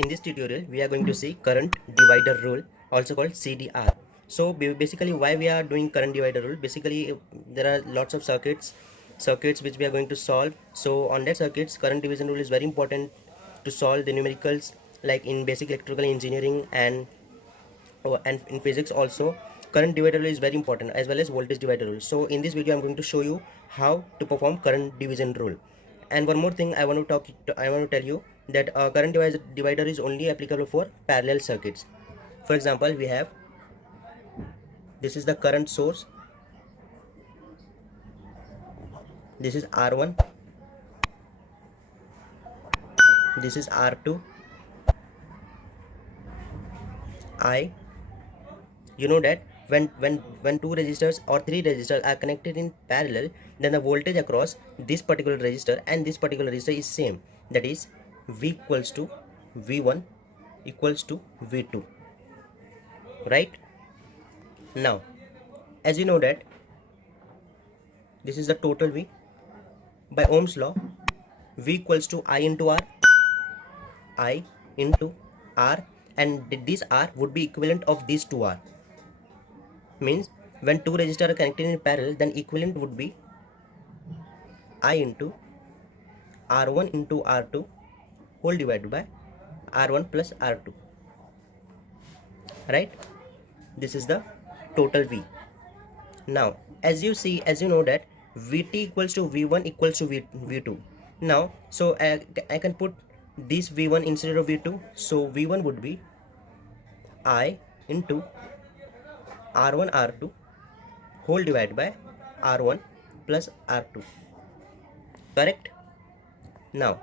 In this tutorial we are going to see current divider rule, also called CDR. So basically, why we are doing current divider rule, basically there are lots of circuits which we are going to solve. So on that circuits, current division rule is very important to solve the numericals, like in basic electrical engineering and in physics also. Current divider rule is very important, as well as voltage divider rule. So in this video I'm going to show you how to perform current division rule. And one more thing I want to tell you that current divider is only applicable for parallel circuits. For example, we have, this is the current source, this is R1, this is R2, I. You know that when two resistors or three resistors are connected in parallel, then the voltage across this particular resistor and this particular resistor is same, that is V equals to V1 equals to V2, right? Now, as you know that this is the total V. By Ohm's law, V equals to I into R, I into R, and this R would be equivalent of these two R. Means when two resistors are connected in parallel, then equivalent would be I into R1 into R2 whole divided by R1 plus R2, right? This is the total V. Now, as you know that Vt equals to V1 equals to V2. Now, so I can put this V1 instead of V2. So V1 would be I into R1 R2 whole divided by R1 plus R2, correct? Now,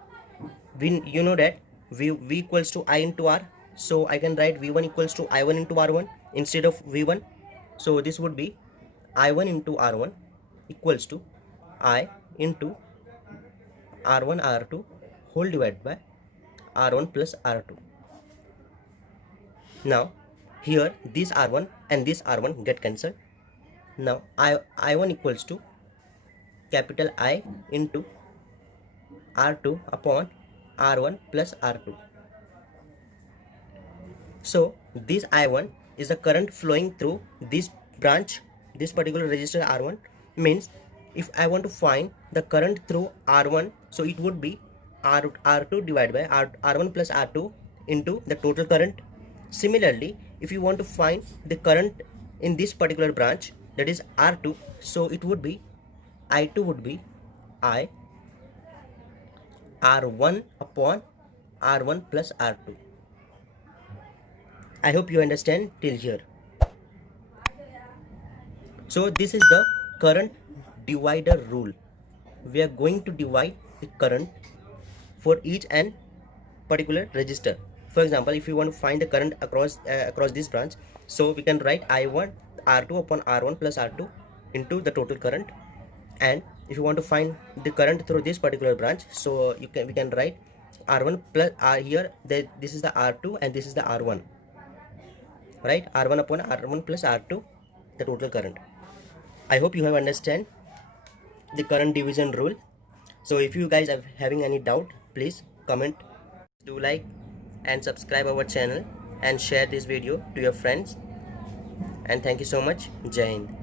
you know that V equals to I into R, so I can write V1 equals to I1 into R1 instead of V1. So this would be I1 into R1 equals to I into R1 R2 whole divided by R1 plus R2. Now, here this R1 and this R1 get cancelled. Now I1 equals to capital I into R2 upon R1 plus R2. So this I1 is the current flowing through this branch, this particular resistor R1. Means if I want to find the current through R1, so it would be R2 divided by R1 plus R2 into the total current. Similarly, if you want to find the current in this particular branch, that is R2, so it would be I2 would be I R1 upon R1 plus R2. I hope you understand till here. So this is the current divider rule. We are going to divide the current for each and particular resistor. For example, if you want to find the current across this branch, so we can write I1 R2 upon R1 plus R2 into the total current. And if you want to find the current through this particular branch, so we can write R1 plus R here, this is the R2 and this is the R1, right? R1 upon R1 plus R2, the total current. I hope you have understand the current division rule. So if you guys are having any doubt, please comment, do like and subscribe our channel and share this video to your friends. And thank you so much. Jai Hind.